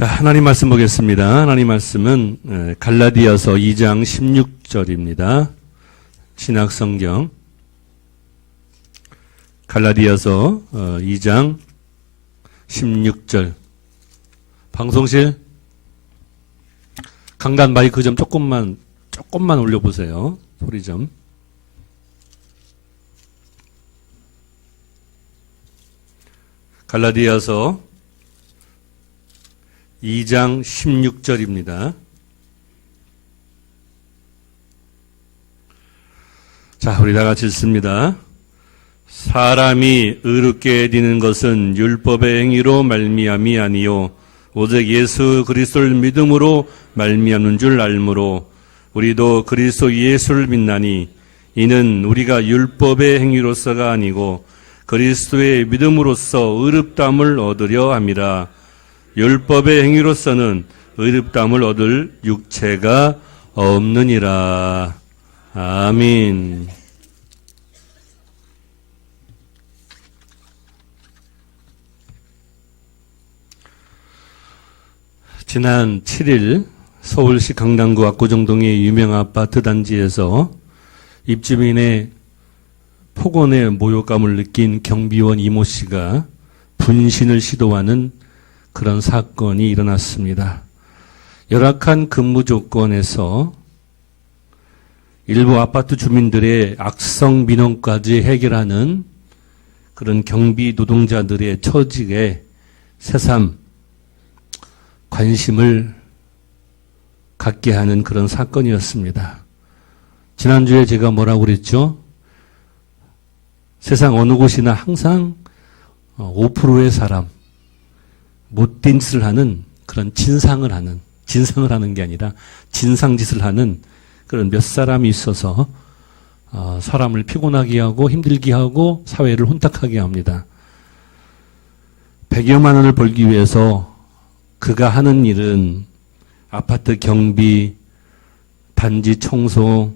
자, 하나님 말씀 보겠습니다. 하나님 말씀은 갈라디아서 2장 16절입니다. 신약성경 갈라디아서 2장 16절. 방송실 강단 마이크 좀 조금만 올려보세요. 소리 좀. 갈라디아서 2장 16절입니다. 자, 우리 다 같이 읽습니다. 사람이 의롭게 되는 것은 율법의 행위로 말미암이 아니요 오직 예수 그리스도를 믿음으로 말미암는 줄 알므로 우리도 그리스도 예수를 믿나니 이는 우리가 율법의 행위로서가 아니고 그리스도의 믿음으로써 의롭다함을 얻으려 함이라. 율법의 행위로서는 의롭다함을 얻을 육체가 없느니라. 아멘. 지난 7일 서울시 강남구 압구정동의 유명 아파트 단지에서 입주민의 폭언의 모욕감을 느낀 경비원 이모 씨가 분신을 시도하는 그런 사건이 일어났습니다. 열악한 근무 조건에서 일부 아파트 주민들의 악성 민원까지 해결하는 그런 경비 노동자들의 처지에 새삼 관심을 갖게 하는 그런 사건이었습니다. 지난주에 제가 뭐라고 그랬죠? 세상 어느 곳이나 항상 5%의 사람, 못된 짓을 하는 그런 진상을 하는 게 아니라 진상짓을 하는 그런 몇 사람이 있어서 사람을 피곤하게 하고 힘들게 하고 사회를 혼탁하게 합니다. 100여만 원을 벌기 위해서 그가 하는 일은 아파트 경비, 단지 청소,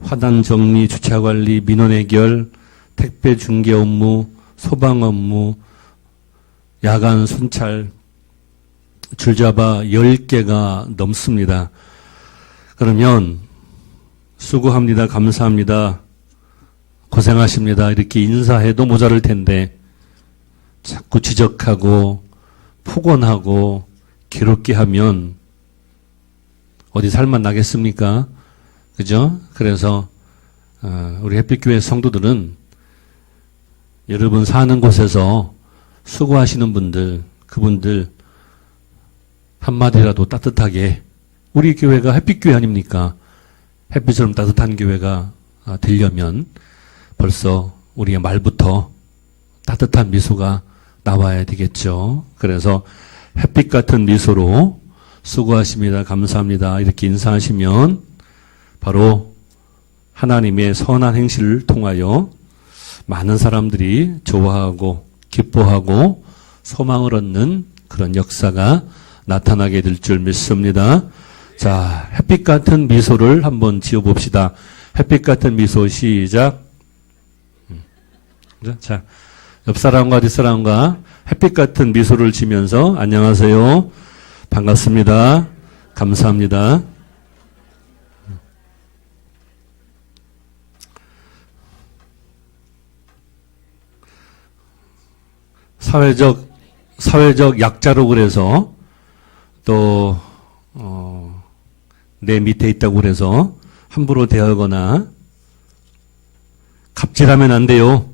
화단 정리, 주차 관리, 민원 해결, 택배 중개 업무, 소방 업무, 야간 순찰, 줄잡아 10개가 넘습니다. 그러면 수고합니다. 감사합니다. 고생하십니다. 이렇게 인사해도 모자랄 텐데 자꾸 지적하고 폭언하고 괴롭게 하면 어디 살만 나겠습니까? 그죠? 그래서 우리 햇빛교회 성도들은 여러분 사는 곳에서 수고하시는 분들, 그분들 한마디라도 따뜻하게, 우리 교회가 햇빛교회 아닙니까? 햇빛처럼 따뜻한 교회가 되려면 벌써 우리의 말부터 따뜻한 미소가 나와야 되겠죠. 그래서 햇빛 같은 미소로 수고하십니다. 감사합니다. 이렇게 인사하시면 바로 하나님의 선한 행실을 통하여 많은 사람들이 좋아하고 기뻐하고 소망을 얻는 그런 역사가 나타나게 될 줄 믿습니다. 자, 햇빛 같은 미소를 한번 지어봅시다. 햇빛 같은 미소 시작. 자, 옆 사람과 뒷 사람과 햇빛 같은 미소를 지면서 안녕하세요. 반갑습니다. 감사합니다. 사회적 약자로 그래서 또 내 밑에 있다고 그래서 함부로 대하거나 갑질하면 안 돼요.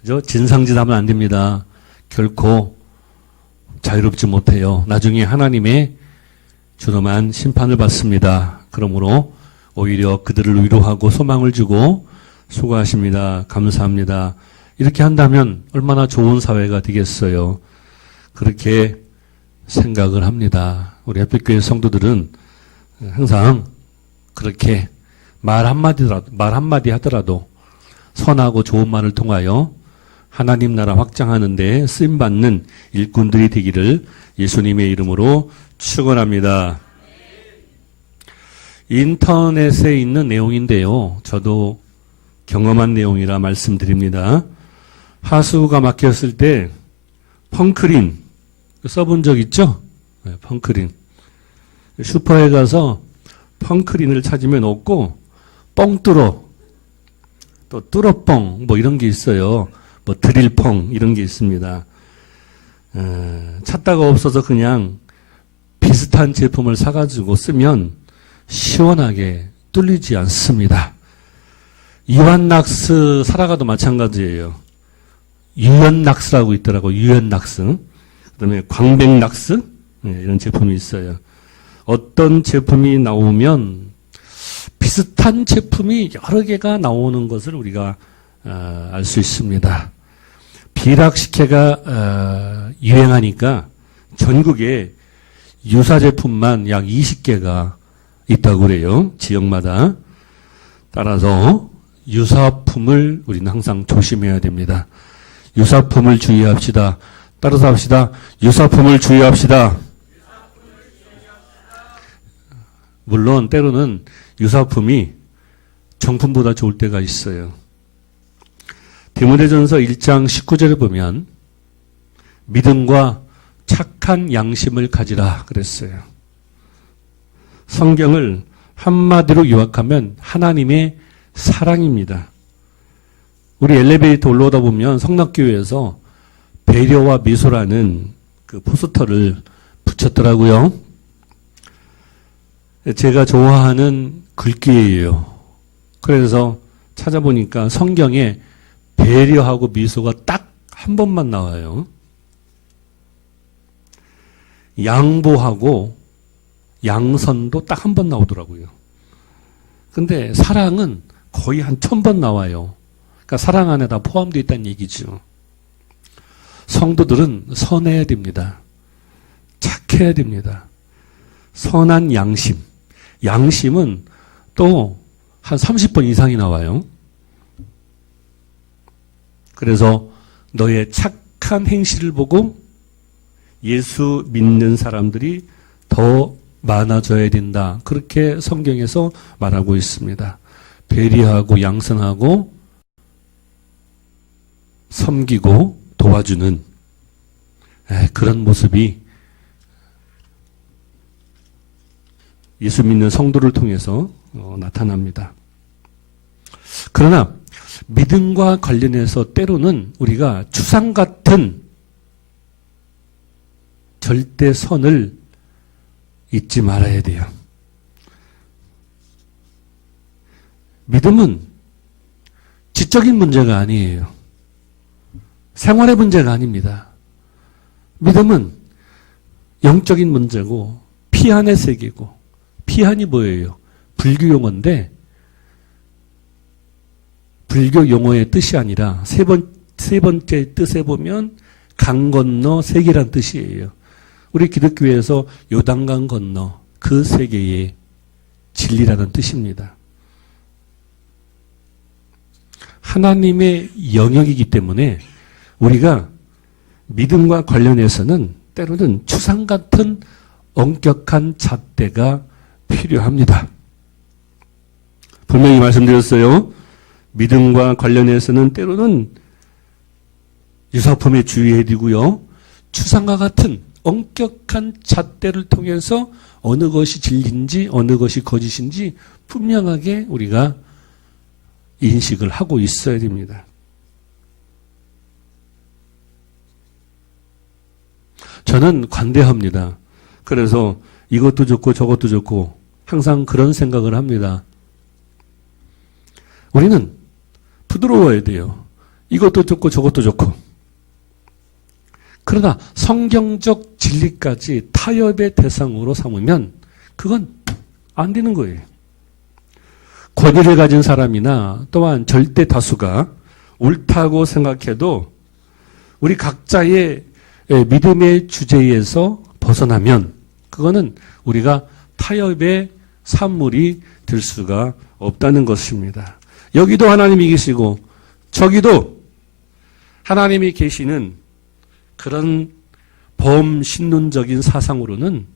그죠? 진상짓하면 안 됩니다. 결코 자유롭지 못해요. 나중에 하나님의 준엄한 심판을 받습니다. 그러므로 오히려 그들을 위로하고 소망을 주고 수고하십니다. 감사합니다. 이렇게 한다면 얼마나 좋은 사회가 되겠어요. 그렇게 생각을 합니다. 우리 햇빛교회 성도들은 항상 그렇게 말 한마디 하더라도 선하고 좋은 말을 통하여 하나님 나라 확장하는 데 쓰임받는 일꾼들이 되기를 예수님의 이름으로 축원합니다. 인터넷에 있는 내용인데요. 저도 경험한 내용이라 말씀드립니다. 하수구가 막혔을 때 펑크린 써본 적 있죠? 네, 펑크린. 슈퍼에 가서 펑크린을 찾으면 없고 뻥뚫어, 또 뚫어뻥 뭐 이런 게 있어요. 뭐 드릴펑 이런 게 있습니다. 찾다가 없어서 그냥 비슷한 제품을 사가지고 쓰면 시원하게 뚫리지 않습니다. 이완낙스 사라가도 마찬가지예요. 유연낙스라고 있더라고. 유연낙스. 그다음에 광백낙스 이런 제품이 있어요. 어떤 제품이 나오면 비슷한 제품이 여러 개가 나오는 것을 우리가 알 수 있습니다. 비락식혜가 유행하니까 전국에 유사 제품만 약 20개가 있다고 그래요. 지역마다. 따라서 유사품을 우리는 항상 조심해야 됩니다. 유사품을 주의합시다. 따라서 합시다. 유사품을 주의합시다. 물론 때로는 유사품이 정품보다 좋을 때가 있어요. 디모데전서 1장 19절에 보면 믿음과 착한 양심을 가지라 그랬어요. 성경을 한마디로 요약하면 하나님의 사랑입니다. 우리 엘리베이터 올라오다 보면 성락교회에서 배려와 미소라는 그 포스터를 붙였더라고요. 제가 좋아하는 글귀예요. 그래서 찾아보니까 성경에 배려하고 미소가 딱 한 번만 나와요. 양보하고 양선도 딱 한 번 나오더라고요. 근데 사랑은 거의 한 1000번 나와요. 그러니까 사랑 안에 다 포함되어 있다는 얘기죠. 성도들은 선해야 됩니다. 착해야 됩니다. 선한 양심. 양심은 또 한 30번 이상이 나와요. 그래서 너의 착한 행실을 보고 예수 믿는 사람들이 더 많아져야 된다. 그렇게 성경에서 말하고 있습니다. 배려하고 양선하고 섬기고 도와주는 그런 모습이 예수 믿는 성도를 통해서 나타납니다. 그러나 믿음과 관련해서 때로는 우리가 추상 같은 절대선을 잊지 말아야 돼요. 믿음은 지적인 문제가 아니에요. 생활의 문제가 아닙니다. 믿음은 영적인 문제고 피안의 세계고, 피안이 뭐예요? 불교 용어인데 불교 용어의 뜻이 아니라 세 번째 뜻에 보면 강 건너 세계란 뜻이에요. 우리 기독교에서 요단강 건너 그 세계의 진리라는 뜻입니다. 하나님의 영역이기 때문에 우리가 믿음과 관련해서는 때로는 추상 같은 엄격한 잣대가 필요합니다. 분명히 말씀드렸어요. 믿음과 관련해서는 때로는 유사품에 주의해야 되고요. 추상과 같은 엄격한 잣대를 통해서 어느 것이 진리인지 어느 것이 거짓인지 분명하게 우리가 인식을 하고 있어야 됩니다. 저는 관대합니다. 그래서 이것도 좋고 저것도 좋고 항상 그런 생각을 합니다. 우리는 부드러워야 돼요. 이것도 좋고 저것도 좋고. 그러나 성경적 진리까지 타협의 대상으로 삼으면 그건 안 되는 거예요. 권위를 가진 사람이나 또한 절대 다수가 옳다고 생각해도 우리 각자의 믿음의 주제에서 벗어나면 그거는 우리가 타협의 산물이 될 수가 없다는 것입니다. 여기도 하나님이 계시고 저기도 하나님이 계시는 그런 범신론적인 사상으로는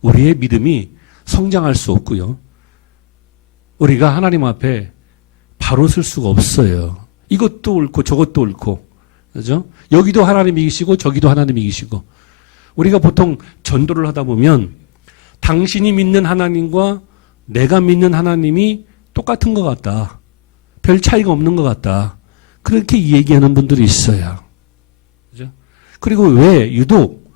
우리의 믿음이 성장할 수 없고요. 우리가 하나님 앞에 바로 설 수가 없어요. 이것도 옳고 저것도 옳고, 그죠? 여기도 하나님이 계시고 저기도 하나님이 계시고 우리가 보통 전도를 하다 보면 당신이 믿는 하나님과 내가 믿는 하나님이 똑같은 것 같다. 별 차이가 없는 것 같다. 그렇게 얘기하는 분들이 있어요. 그죠? 그리고 왜 유독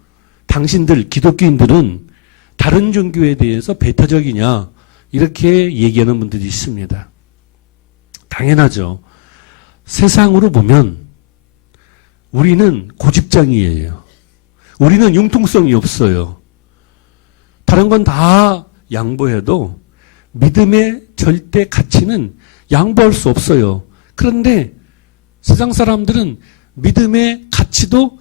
당신들 기독교인들은 다른 종교에 대해서 배타적이냐 이렇게 얘기하는 분들이 있습니다. 당연하죠. 세상으로 보면 우리는 고집장이에요. 우리는 융통성이 없어요. 다른 건 다 양보해도 믿음의 절대 가치는 양보할 수 없어요. 그런데 세상 사람들은 믿음의 가치도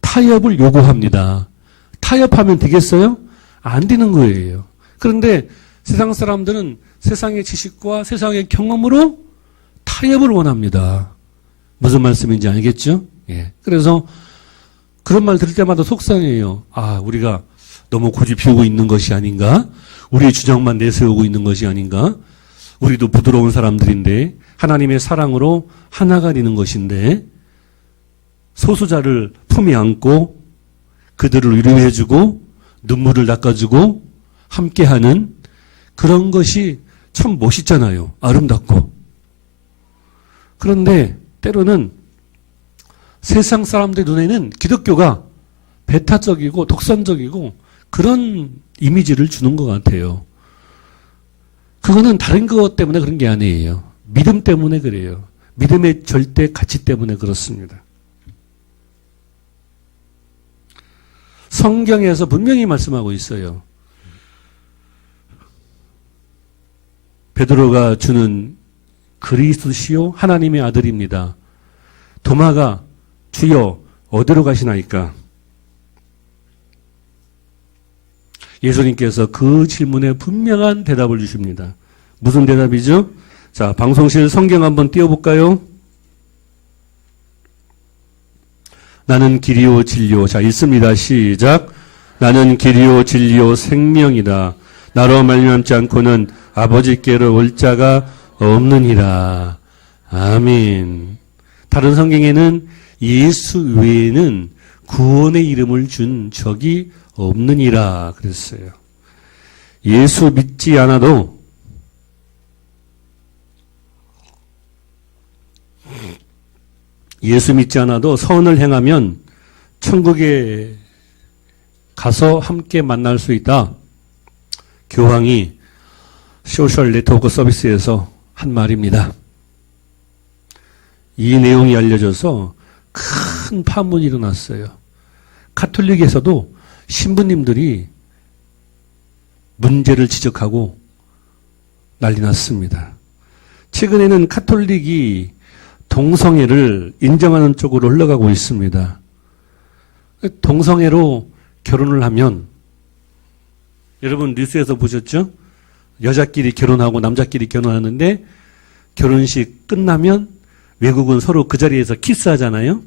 타협을 요구합니다. 타협하면 되겠어요? 안 되는 거예요. 그런데 세상 사람들은 세상의 지식과 세상의 경험으로 타협을 원합니다. 무슨 말씀인지 알겠죠? 예. 그래서 그런 말 들을 때마다 속상해요. 아, 우리가 너무 고집 피우고 있는 것이 아닌가? 우리의 주장만 내세우고 있는 것이 아닌가? 우리도 부드러운 사람들인데 하나님의 사랑으로 하나가 되는 것인데 소수자를 품에 안고 그들을 위로해주고 눈물을 닦아주고 함께하는 그런 것이 참 멋있잖아요. 아름답고. 그런데 때로는 세상 사람들 눈에는 기독교가 배타적이고 독선적이고 그런 이미지를 주는 것 같아요. 그거는 다른 것 때문에 그런 게 아니에요. 믿음 때문에 그래요. 믿음의 절대 가치 때문에 그렇습니다. 성경에서 분명히 말씀하고 있어요. 베드로가 주는 그리스도시요 하나님의 아들입니다. 도마가 주여 어디로 가시나이까? 예수님께서 그 질문에 분명한 대답을 주십니다. 무슨 대답이죠? 자, 방송실 성경 한번 띄워볼까요? 나는 길이요 진리요. 자, 읽습니다. 시작. 나는 길이요 진리요 생명이다. 나로 말미암지 않고는 아버지께로 올 자가 없느니라. 아멘. 다른 성경에는 예수 외에는 구원의 이름을 준 적이 없느니라 그랬어요. 예수 믿지 않아도 선을 행하면 천국에 가서 함께 만날 수 있다. 교황이 소셜 네트워크 서비스에서 한 말입니다. 이 내용이 알려져서 큰 파문이 일어났어요. 가톨릭에서도 신부님들이 문제를 지적하고 난리 났습니다. 최근에는 가톨릭이 동성애를 인정하는 쪽으로 흘러가고 있습니다. 동성애로 결혼을 하면 여러분 뉴스에서 보셨죠? 여자끼리 결혼하고 남자끼리 결혼하는데 결혼식 끝나면 외국은 서로 그 자리에서 키스하잖아요.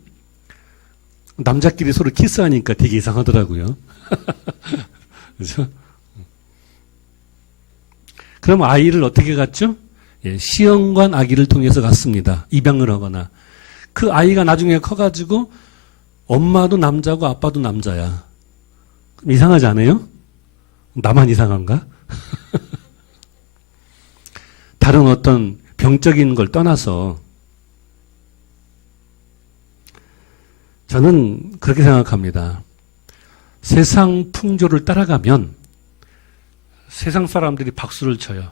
남자끼리 서로 키스하니까 되게 이상하더라고요. 그렇죠? 그럼 아이를 어떻게 갖죠? 예, 시험관 아기를 통해서 갖습니다. 입양을 하거나. 그 아이가 나중에 커가지고 엄마도 남자고 아빠도 남자야. 그럼 이상하지 않아요? 나만 이상한가? 다른 어떤 병적인 걸 떠나서 저는 그렇게 생각합니다. 세상 풍조를 따라가면 세상 사람들이 박수를 쳐요.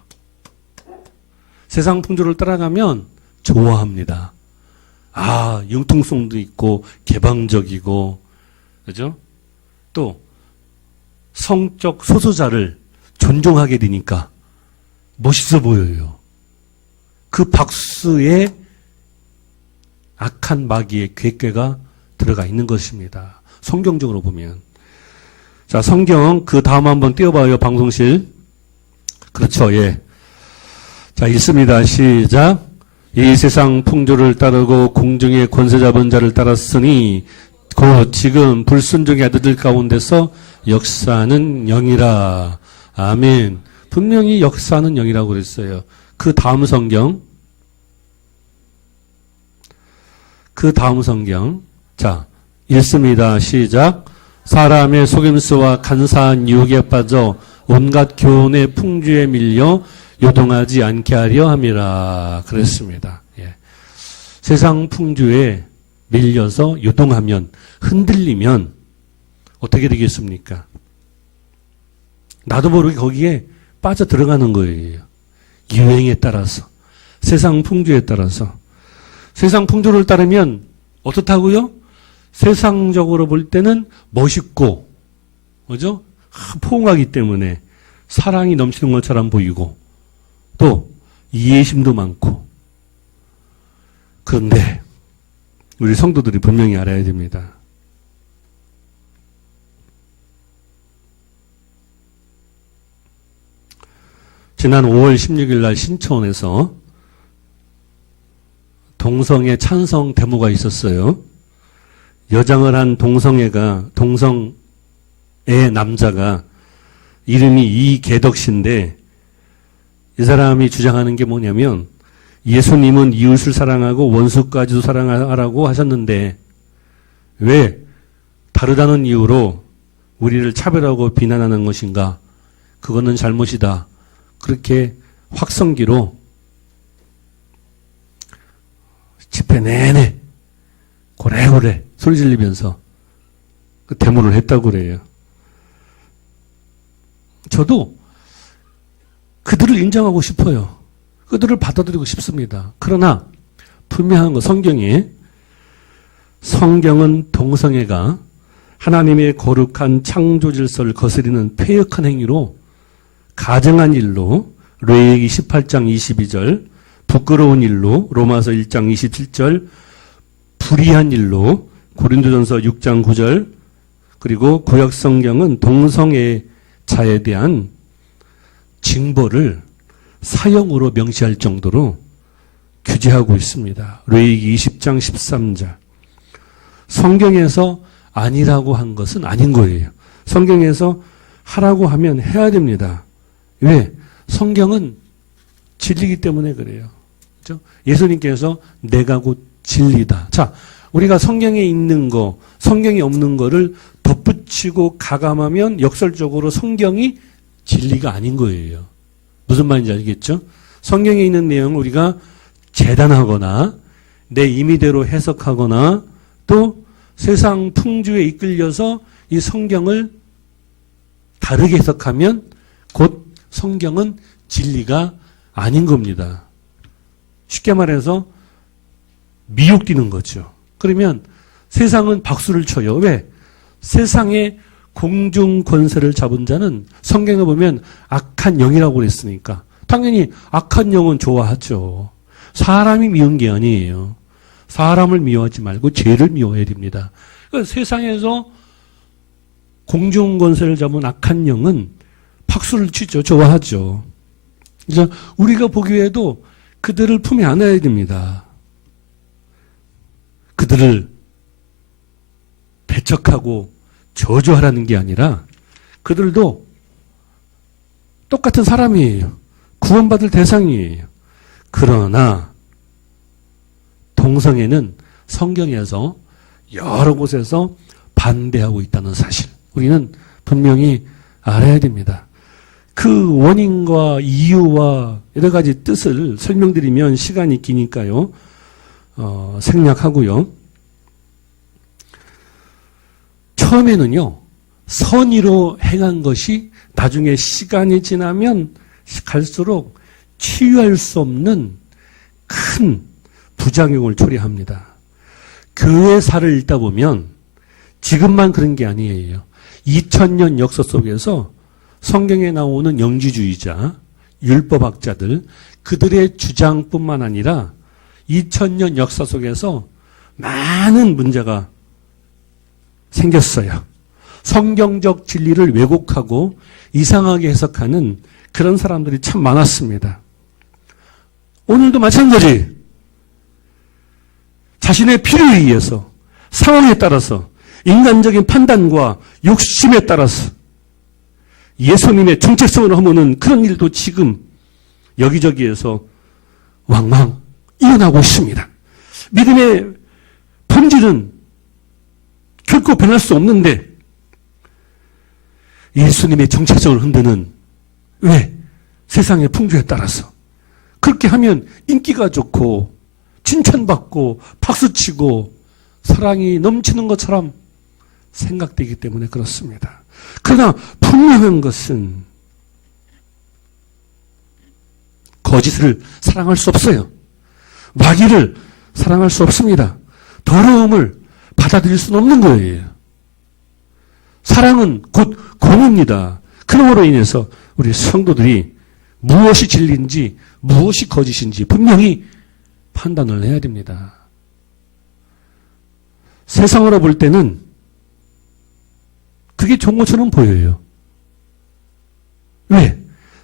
세상 풍조를 따라가면 좋아합니다. 아, 융통성도 있고 개방적이고, 그죠? 또 성적 소수자를 존중하게 되니까 멋있어 보여요. 그 박수에 악한 마귀의 궤괴가 들어가 있는 것입니다. 성경적으로 보면. 자, 성경 그 다음 한번 띄워봐요. 방송실. 그렇죠. 예. 자, 읽습니다. 시작. 이 세상 풍조를 따르고 공중의 권세 잡은 자를 따랐으니 곧 지금 불순종의 아들들 가운데서 역사하는 영이라. 아멘. 분명히 역사하는 영이라고 그랬어요. 그 다음 성경. 자, 읽습니다. 시작. 사람의 속임수와 간사한 유혹에 빠져 온갖 교훈의 풍주에 밀려 요동하지 않게 하려 함이라 그랬습니다. 예. 세상 풍주에 밀려서 요동하면, 흔들리면 어떻게 되겠습니까? 나도 모르게 거기에 빠져 들어가는 거예요. 유행에 따라서, 세상 풍주에 따라서. 세상 풍조를 따르면 어떻다고요? 세상적으로 볼 때는 멋있고, 그죠? 포옹하기 때문에 사랑이 넘치는 것처럼 보이고, 또 이해심도 많고. 그런데 우리 성도들이 분명히 알아야 됩니다. 지난 5월 16일 날 신천에서 동성애 찬성 데모가 있었어요. 여장을 한 동성애 남자가 이름이 이계덕 씨인데, 이 사람이 주장하는 게 뭐냐면, 예수님은 이웃을 사랑하고 원수까지도 사랑하라고 하셨는데 왜 다르다는 이유로 우리를 차별하고 비난하는 것인가? 그거는 잘못이다. 그렇게 확성기로 집회 내내 고래고래 소리 지르면서 그 데모를 했다고 그래요. 저도 그들을 인정하고 싶어요. 그들을 받아들이고 싶습니다. 그러나 분명한 거, 성경은 동성애가 하나님의 거룩한 창조 질서를 거스리는 폐역한 행위로, 가증한 일로, 레위기 18장 22절, 부끄러운 일로, 로마서 1장 27절, 불의한 일로, 고린도전서 6장 9절, 그리고 구약 성경은 동성애자에 대한 징벌을 사형으로 명시할 정도로 규제하고 있습니다. 레위기 20장 13절. 성경에서 아니라고 한 것은 아닌 거예요. 성경에서 하라고 하면 해야 됩니다. 왜? 성경은 진리이기 때문에 그래요. 그렇죠? 예수님께서 내가 곧 진리다. 자, 우리가 성경에 있는 거, 성경에 없는 거를 덧붙이고 가감하면 역설적으로 성경이 진리가 아닌 거예요. 무슨 말인지 알겠죠? 성경에 있는 내용을 우리가 재단하거나 내 임의대로 해석하거나 또 세상 풍주에 이끌려서 이 성경을 다르게 해석하면 곧 성경은 진리가 아닌 겁니다. 쉽게 말해서 미혹되는 거죠. 그러면 세상은 박수를 쳐요. 왜? 세상에 공중 권세를 잡은 자는 성경에 보면 악한 영이라고 그랬으니까 당연히 악한 영은 좋아하죠. 사람이 미운 게 아니에요. 사람을 미워하지 말고 죄를 미워해야 됩니다. 그러니까 세상에서 공중 권세를 잡은 악한 영은 박수를 치죠. 좋아하죠. 그래서 우리가 보기에도 그들을 품에 안아야 됩니다. 그들을 배척하고 저주하라는 게 아니라 그들도 똑같은 사람이에요. 구원받을 대상이에요. 그러나 동성애는 성경에서 여러 곳에서 반대하고 있다는 사실, 우리는 분명히 알아야 됩니다. 그 원인과 이유와 여러 가지 뜻을 설명드리면 시간이 기니까요. 생략하고요. 처음에는요, 선의로 행한 것이 나중에 시간이 지나면 갈수록 치유할 수 없는 큰 부작용을 초래합니다. 교회사를 읽다 보면 지금만 그런 게 아니에요. 2000년 역사 속에서 성경에 나오는 영지주의자, 율법학자들, 그들의 주장뿐만 아니라 2000년 역사 속에서 많은 문제가 생겼어요. 성경적 진리를 왜곡하고 이상하게 해석하는 그런 사람들이 참 많았습니다. 오늘도 마찬가지. 자신의 필요에 의해서, 상황에 따라서, 인간적인 판단과 욕심에 따라서 예수님의 정체성을 허무는 그런 일도 지금 여기저기에서 왕왕 일어나고 있습니다. 믿음의 본질은 결코 변할 수 없는데 예수님의 정체성을 흔드는, 왜? 세상의 풍조에 따라서. 그렇게 하면 인기가 좋고 칭찬받고 박수치고 사랑이 넘치는 것처럼 생각되기 때문에 그렇습니다. 그러나 분명한 것은 거짓을 사랑할 수 없어요. 마귀를 사랑할 수 없습니다. 더러움을 받아들일 수는 없는 거예요. 사랑은 곧 공입니다. 그러므로 인해서 우리 성도들이 무엇이 진리인지 무엇이 거짓인지 분명히 판단을 해야 됩니다. 세상으로 볼 때는 그게 좋은 것처럼 보여요. 왜?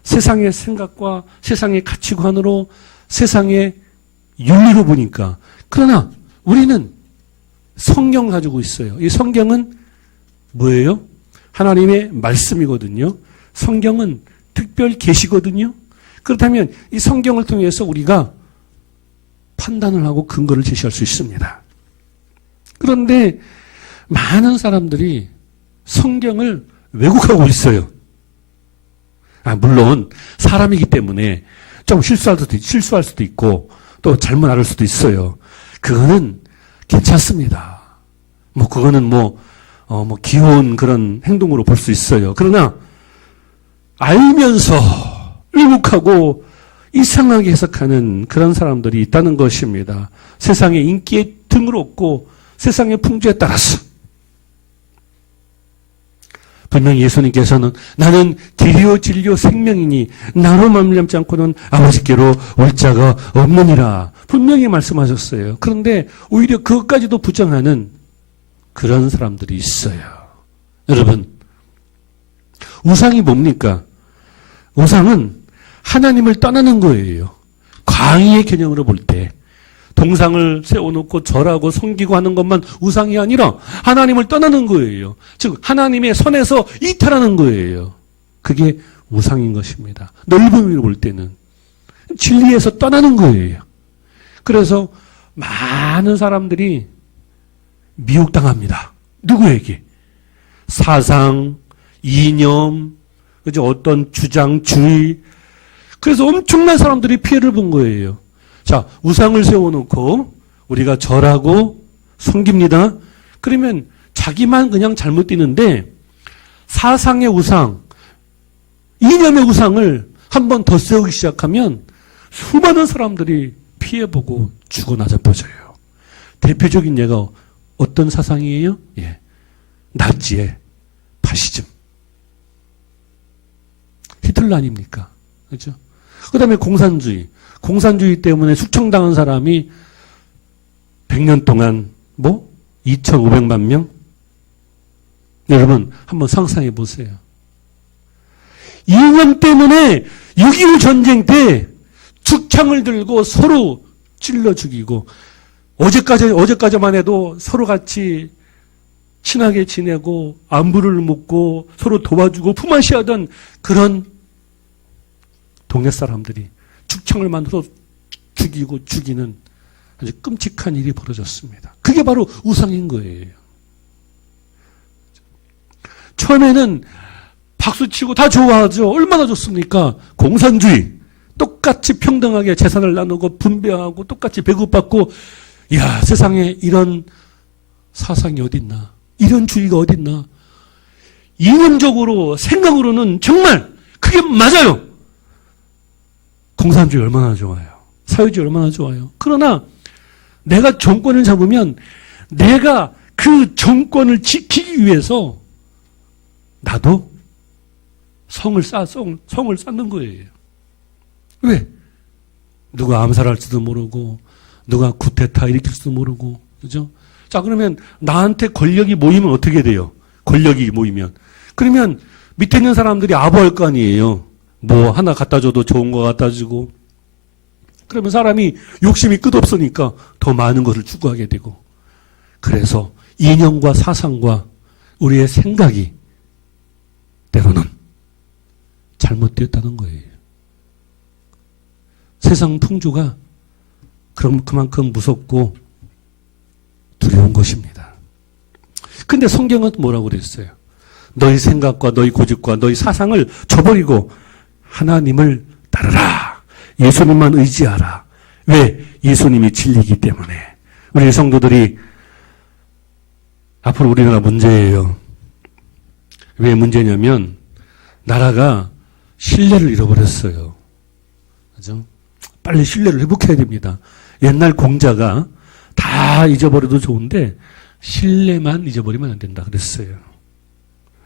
세상의 생각과 세상의 가치관으로 세상의 윤리로 보니까. 그러나 우리는 성경 가지고 있어요. 이 성경은 뭐예요? 하나님의 말씀이거든요. 성경은 특별 계시거든요. 그렇다면 이 성경을 통해서 우리가 판단을 하고 근거를 제시할 수 있습니다. 그런데 많은 사람들이 성경을 왜곡하고 있어요. 물론 사람이기 때문에 좀 실수할 수도 있고 또 잘못 알을 수도 있어요. 그거는 괜찮습니다. 그거는 귀여운 그런 행동으로 볼 수 있어요. 그러나 알면서 왜곡하고 이상하게 해석하는 그런 사람들이 있다는 것입니다. 세상의 인기에 등을 얻고 세상의 풍조에 따라서. 분명히 예수님께서는 나는 길이요 진리요 생명이니 나로 말미암지 않고는 아버지께로 올 자가 없느니라 분명히 말씀하셨어요. 그런데 오히려 그것까지도 부정하는 그런 사람들이 있어요. 여러분, 우상이 뭡니까? 우상은 하나님을 떠나는 거예요. 광의의 개념으로 볼 때 동상을 세워놓고 절하고 섬기고 하는 것만 우상이 아니라 하나님을 떠나는 거예요. 즉 하나님의 선에서 이탈하는 거예요. 그게 우상인 것입니다. 넓은 의미로 볼 때는 진리에서 떠나는 거예요. 그래서 많은 사람들이 미혹당합니다. 누구에게? 사상, 이념, 그죠? 어떤 주장주의. 그래서 엄청난 사람들이 피해를 본 거예요. 자, 우상을 세워놓고 우리가 절하고 섬깁니다. 그러면 자기만 그냥 잘못 뛰는데 사상의 우상, 이념의 우상을 한 번 더 세우기 시작하면 수많은 사람들이 피해보고 죽어나자빠져요. 대표적인 예가 어떤 사상이에요? 예, 나치의 파시즘. 히틀러 아닙니까? 그렇죠? 그 다음에 공산주의. 공산주의 때문에 숙청당한 사람이 100년 동안 2,500만 명? 여러분 한번 상상해 보세요. 이념 때문에 6.25 전쟁 때 죽창을 들고 서로 찔러 죽이고 어제까지만 해도 서로 같이 친하게 지내고 안부를 묻고 서로 도와주고 품앗이하던 그런 동네 사람들이 죽창을 만들어 죽이고 죽이는 아주 끔찍한 일이 벌어졌습니다. 그게 바로 우상인 거예요. 처음에는 박수치고 다 좋아하죠. 얼마나 좋습니까? 공산주의. 똑같이 평등하게 재산을 나누고 분배하고 똑같이 배급받고, 이야, 세상에 이런 사상이 어딨나? 이런 주의가 어딨나? 이념적으로, 생각으로는 정말 그게 맞아요. 공산주의 얼마나 좋아요. 사회주의 얼마나 좋아요. 그러나 내가 정권을 잡으면 내가 그 정권을 지키기 위해서 나도 성을 쌓는 거예요. 왜? 누가 암살할지도 모르고 누가 쿠데타 일으킬지도 모르고, 그죠? 자, 그러면 나한테 권력이 모이면 어떻게 돼요? 권력이 모이면. 그러면 밑에 있는 사람들이 아부할 거 아니에요. 하나 갖다 줘도 좋은 거 갖다 주고. 그러면 사람이 욕심이 끝없으니까 더 많은 것을 추구하게 되고. 그래서 이념과 사상과 우리의 생각이 때로는 잘못되었다는 거예요. 세상 풍조가 그만큼 무섭고 두려운 것입니다. 근데 성경은 뭐라고 그랬어요? 너희 생각과 너희 고집과 너희 사상을 저버리고 하나님을 따르라. 예수님만 의지하라. 왜? 예수님이 진리이기 때문에. 우리 성도들이 앞으로 우리나라 문제예요. 왜 문제냐면 나라가 신뢰를 잃어버렸어요. 그죠? 빨리 신뢰를 회복해야 됩니다. 옛날 공자가 다 잊어버려도 좋은데 신뢰만 잊어버리면 안 된다 그랬어요.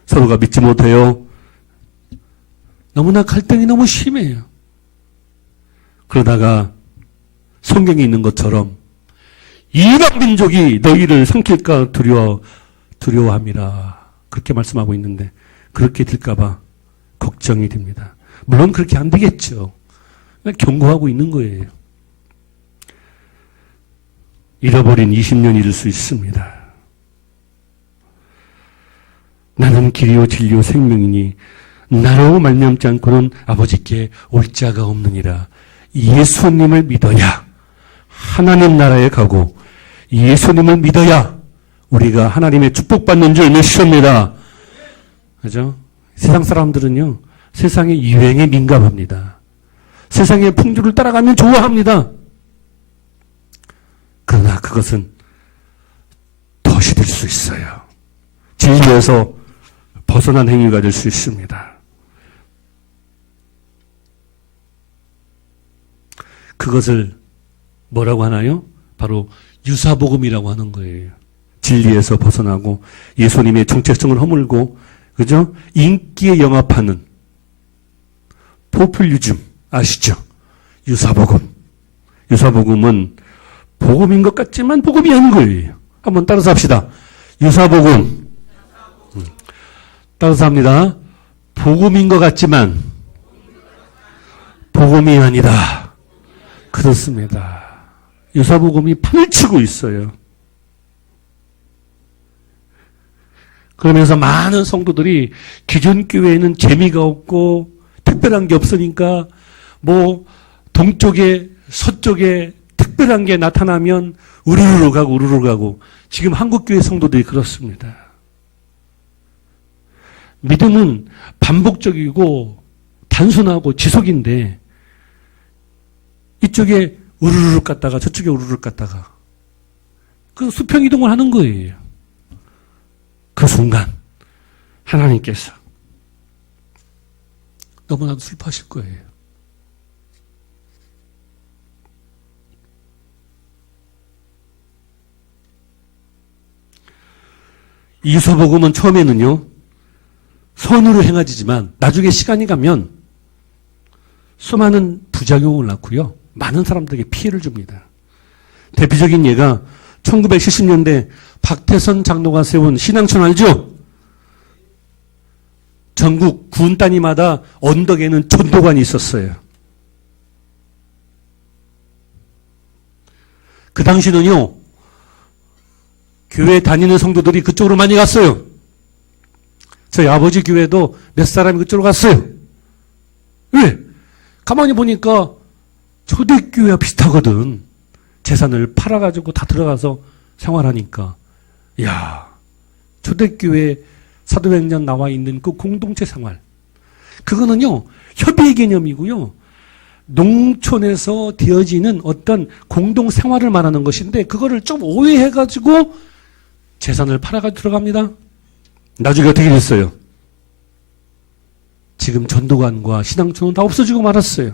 서로가 믿지 못해요. 너무나 갈등이 너무 심해요. 그러다가 성경에 있는 것처럼 이방 민족이 너희를 삼킬까 두려워함이라 그렇게 말씀하고 있는데 그렇게 될까봐 걱정이 됩니다. 물론 그렇게 안 되겠죠. 경고하고 있는 거예요. 잃어버린 20년 잃을 수 있습니다. 나는 길이요 진리요 생명이니 나로 말미암지 않고는 아버지께 올 자가 없느니라. 예수님을 믿어야 하나님 나라에 가고 예수님을 믿어야 우리가 하나님의 축복받는 줄 믿습니다. 그죠? 세상 사람들은요, 세상의 유행에 민감합니다. 세상의 풍조를 따라가면 좋아합니다. 그러나 그것은 덫이 될 수 있어요. 진리에서 벗어난 행위가 될 수 있습니다. 그것을 뭐라고 하나요? 바로 유사복음이라고 하는 거예요. 진리에서 벗어나고 예수님의 정체성을 허물고, 그죠? 인기에 영합하는 포퓰리즘 아시죠? 유사복음. 유사복음은 복음인 것 같지만 복음이 아닌 거예요. 한번 따라서 합시다. 유사복음. 따라서 합니다. 복음인 것 같지만 복음이 아니다. 그렇습니다. 유사복음이 판을 치고 있어요. 그러면서 많은 성도들이 기존 교회에는 재미가 없고 특별한 게 없으니까 뭐 동쪽에 서쪽에 특별한 게 나타나면 우르르 가고 지금 한국교회 성도들이 그렇습니다. 믿음은 반복적이고 단순하고 지속인데 이쪽에 우르르 갔다가 저쪽에 우르르 갔다가 그 수평 이동을 하는 거예요. 그 순간 하나님께서 너무나도 슬퍼하실 거예요. 이 유사복음은 처음에는요, 선으로 행하지만 나중에 시간이 가면 수많은 부작용을 낳고요, 많은 사람들에게 피해를 줍니다. 대표적인 예가 1970년대 박태선 장로가 세운 신앙촌 알죠? 전국 군 단위마다 언덕에는 전도관이 있었어요. 그 당시는요, 교회 다니는 성도들이 그쪽으로 많이 갔어요. 저희 아버지 교회도 몇 사람이 그쪽으로 갔어요. 왜? 가만히 보니까 초대교회와 비슷하거든. 재산을 팔아가지고 다 들어가서 생활하니까. 이야, 초대교회 사도행전 나와 있는 그 공동체 생활. 그거는요, 협의의 개념이고요. 농촌에서 되어지는 어떤 공동 생활을 말하는 것인데, 그거를 좀 오해해가지고 재산을 팔아가지고 들어갑니다. 나중에 어떻게 됐어요? 지금 전도관과 신앙촌은 다 없어지고 말았어요.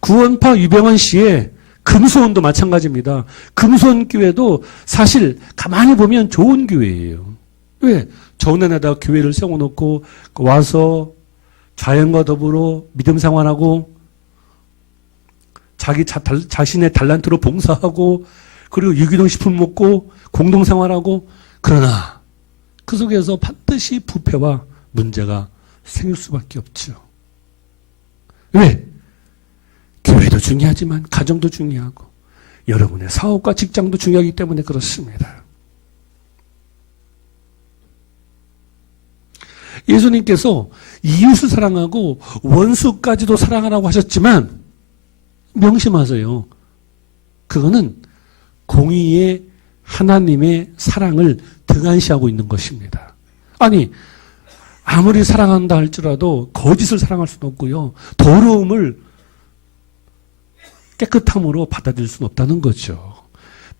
구원파 유병헌 씨의 금수원도 마찬가지입니다. 금수원교회도 사실 가만히 보면 좋은 교회예요. 왜? 정원에다 교회를 세워놓고 와서 자연과 더불어 믿음 생활하고 자신의 달란트로 봉사하고 그리고 유기농 식품 먹고 공동 생활하고, 그러나 그 속에서 반드시 부패와 문제가 생길 수밖에 없죠. 왜? 교회도 중요하지만 가정도 중요하고 여러분의 사업과 직장도 중요하기 때문에 그렇습니다. 예수님께서 이웃을 사랑하고 원수까지도 사랑하라고 하셨지만 명심하세요. 그거는 공의의 하나님의 사랑을 등한시하고 있는 것입니다. 아니, 아무리 사랑한다 할지라도 거짓을 사랑할 수는 없고요. 더러움을 깨끗함으로 받아들일 수는 없다는 거죠.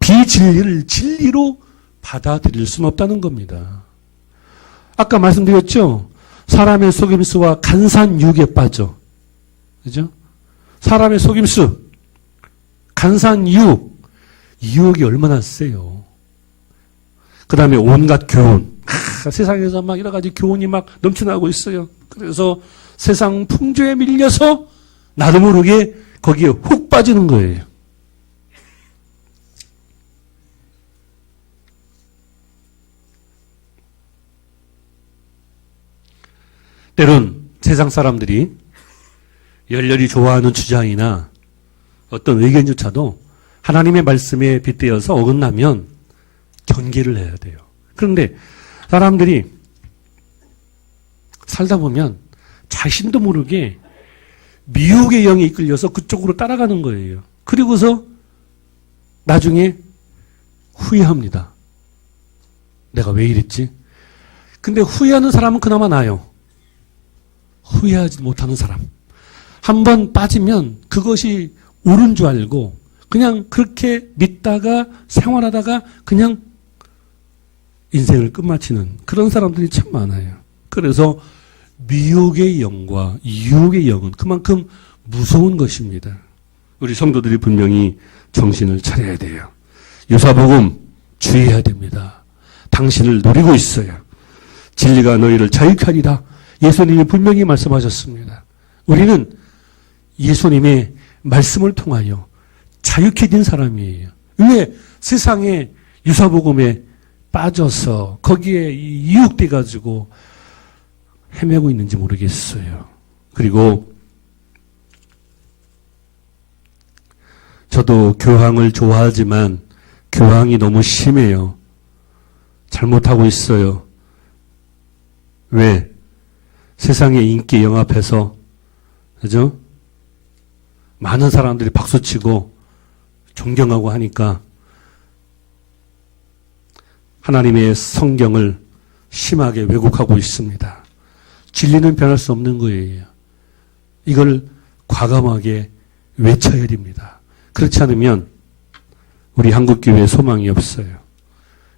비진리를 진리로 받아들일 수는 없다는 겁니다. 아까 말씀드렸죠? 사람의 속임수와 간사한 유혹에 빠져. 그죠? 사람의 속임수, 간사한 유혹, 유혹이 얼마나 세요. 그 다음에 온갖 교훈. 세상에서 막 여러 가지 교훈이 막 넘쳐나고 있어요. 그래서 세상 풍조에 밀려서 나도 모르게 거기에 훅 빠지는 거예요. 때론 세상 사람들이 열렬히 좋아하는 주장이나 어떤 의견조차도 하나님의 말씀에 빗대어서 어긋나면 경계를 해야 돼요. 그런데 사람들이 살다 보면 자신도 모르게 미혹의 영에 이끌려서 그쪽으로 따라가는 거예요. 그리고서 나중에 후회합니다. 내가 왜 이랬지? 근데 후회하는 사람은 그나마 나아요. 후회하지 못하는 사람. 한번 빠지면 그것이 옳은 줄 알고 그냥 그렇게 믿다가 생활하다가 그냥 인생을 끝마치는 그런 사람들이 참 많아요. 그래서 미혹의 영과 유혹의 영은 그만큼 무서운 것입니다. 우리 성도들이 분명히 정신을 차려야 돼요. 유사복음 주의해야 됩니다. 당신을 노리고 있어요. 진리가 너희를 자유케 하리라. 예수님이 분명히 말씀하셨습니다. 우리는 예수님의 말씀을 통하여 자유케 된 사람이에요. 왜 세상의 유사복음에 빠져서 거기에 유혹돼 가지고 헤매고 있는지 모르겠어요. 그리고 저도 교황을 좋아하지만 교황이 너무 심해요. 잘못하고 있어요. 왜? 세상의 인기 영합해서, 그죠? 많은 사람들이 박수치고 존경하고 하니까 하나님의 성경을 심하게 왜곡하고 있습니다. 진리는 변할 수 없는 거예요. 이걸 과감하게 외쳐야 됩니다. 그렇지 않으면 우리 한국교회에 소망이 없어요.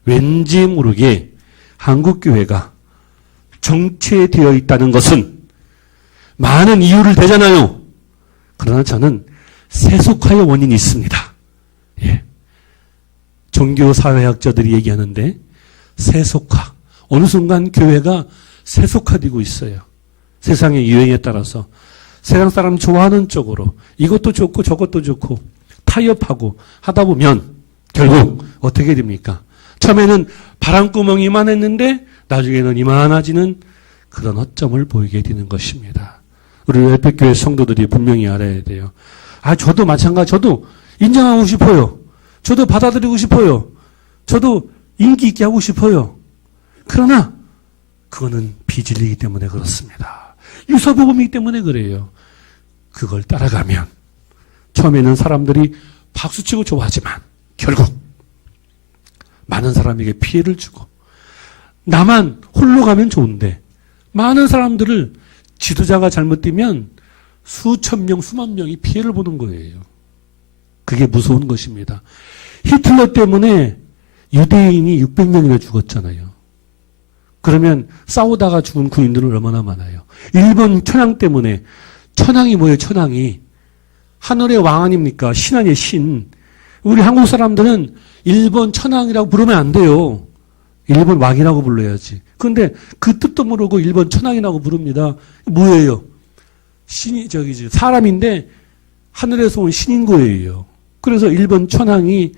왠지 모르게 한국교회가 정체되어 있다는 것은 많은 이유를 대잖아요. 그러나 저는 세속화의 원인이 있습니다. 예. 종교사회학자들이 얘기하는데 세속화. 어느 순간 교회가 세속화되고 있어요. 세상의 유행에 따라서 세상 사람 좋아하는 쪽으로 이것도 좋고 저것도 좋고 타협하고 하다 보면 결국 어떻게 됩니까? 처음에는 바람구멍이 이만했는데 나중에는 이만해지는 그런 허점을 보이게 되는 것입니다. 우리 엘페교회 성도들이 분명히 알아야 돼요. 저도 마찬가지, 저도 인정하고 싶어요. 저도 받아들이고 싶어요. 저도 인기 있게 하고 싶어요. 그러나 그거는 비진리이기 때문에 그렇습니다. 유사복음이기 때문에 그래요. 그걸 따라가면 처음에는 사람들이 박수치고 좋아하지만 결국 많은 사람에게 피해를 주고 나만 홀로 가면 좋은데 많은 사람들을 지도자가 잘못되면 수천 명, 수만 명이 피해를 보는 거예요. 그게 무서운 것입니다. 히틀러 때문에 유대인이 600명이나 죽었잖아요. 그러면 싸우다가 죽은 군인들은 얼마나 많아요. 일본 천황 때문에, 천황이 뭐예요, 천황이? 하늘의 왕 아닙니까? 신 아니에요, 신. 우리 한국 사람들은 일본 천황이라고 부르면 안 돼요. 일본 왕이라고 불러야지. 그런데 그 뜻도 모르고 일본 천황이라고 부릅니다. 뭐예요? 신이, 사람인데 하늘에서 온 신인 거예요. 그래서 일본 천황이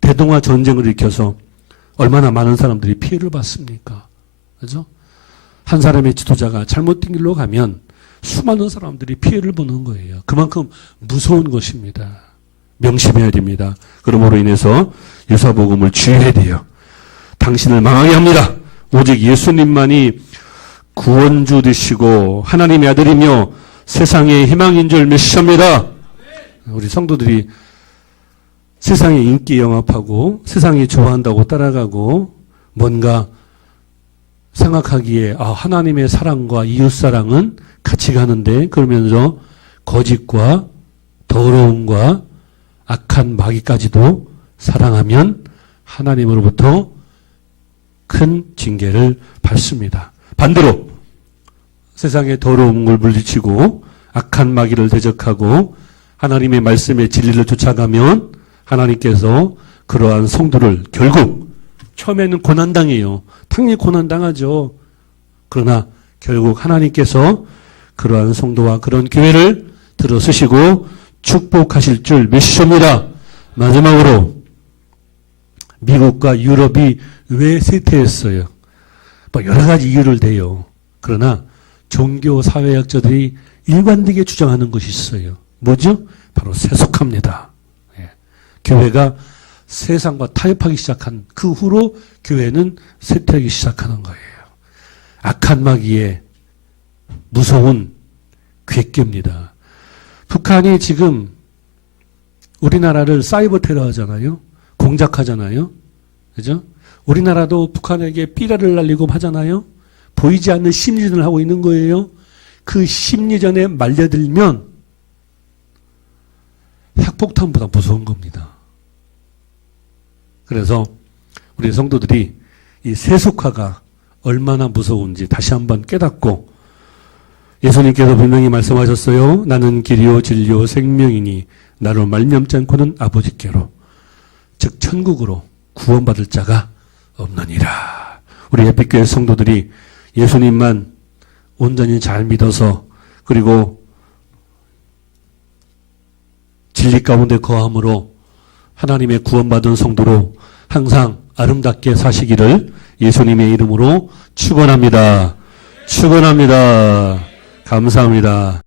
대동아 전쟁을 일으켜서 얼마나 많은 사람들이 피해를 봤습니까? 그죠? 한 사람의 지도자가 잘못된 길로 가면 수많은 사람들이 피해를 보는 거예요. 그만큼 무서운 것입니다. 명심해야 됩니다. 그러므로 인해서 유사복음을 주의해야 돼요. 당신을 망하게 합니다. 오직 예수님만이 구원주 되시고 하나님의 아들이며 세상의 희망인 줄 믿으십니다. 우리 성도들이 세상에 인기 영합하고 세상이 좋아한다고 따라가고 뭔가 생각하기에 하나님의 사랑과 이웃사랑은 같이 가는데 그러면서 거짓과 더러움과 악한 마귀까지도 사랑하면 하나님으로부터 큰 징계를 받습니다. 반대로 세상의 더러운 걸 물리치고 악한 마귀를 대적하고 하나님의 말씀의 진리를 쫓아가면 하나님께서 그러한 성도를 결국 처음에는 고난당해요. 당연히 고난당하죠. 그러나 결국 하나님께서 그러한 성도와 그런 교회를 들어서시고 축복하실 줄 믿습니다. 마지막으로 미국과 유럽이 왜 쇠퇴했어요? 여러 가지 이유를 대요. 그러나 종교 사회학자들이 일관되게 주장하는 것이 있어요. 뭐죠? 바로 세속화입니다. 교회가 세상과 타협하기 시작한 그 후로 교회는 쇠퇴하기 시작하는 거예요. 악한 마귀의 무서운 궤괴입니다. 북한이 지금 우리나라를 사이버 테러 하잖아요. 공작하잖아요. 그죠? 우리나라도 북한에게 삐라를 날리고 하잖아요. 보이지 않는 심리전을 하고 있는 거예요. 그 심리전에 말려들면 핵폭탄보다 무서운 겁니다. 그래서 우리 성도들이 이 세속화가 얼마나 무서운지 다시 한번 깨닫고 예수님께서 분명히 말씀하셨어요. 나는 길이요 진리요 생명이니 나로 말미암지 않고는 아버지께로 즉 천국으로 구원받을 자가 없느니라. 우리 에픽교회 성도들이 예수님만 온전히 잘 믿어서 그리고 진리 가운데 거함으로 하나님의 구원받은 성도로 항상 아름답게 사시기를 예수님의 이름으로 축원합니다. 축원합니다. 감사합니다.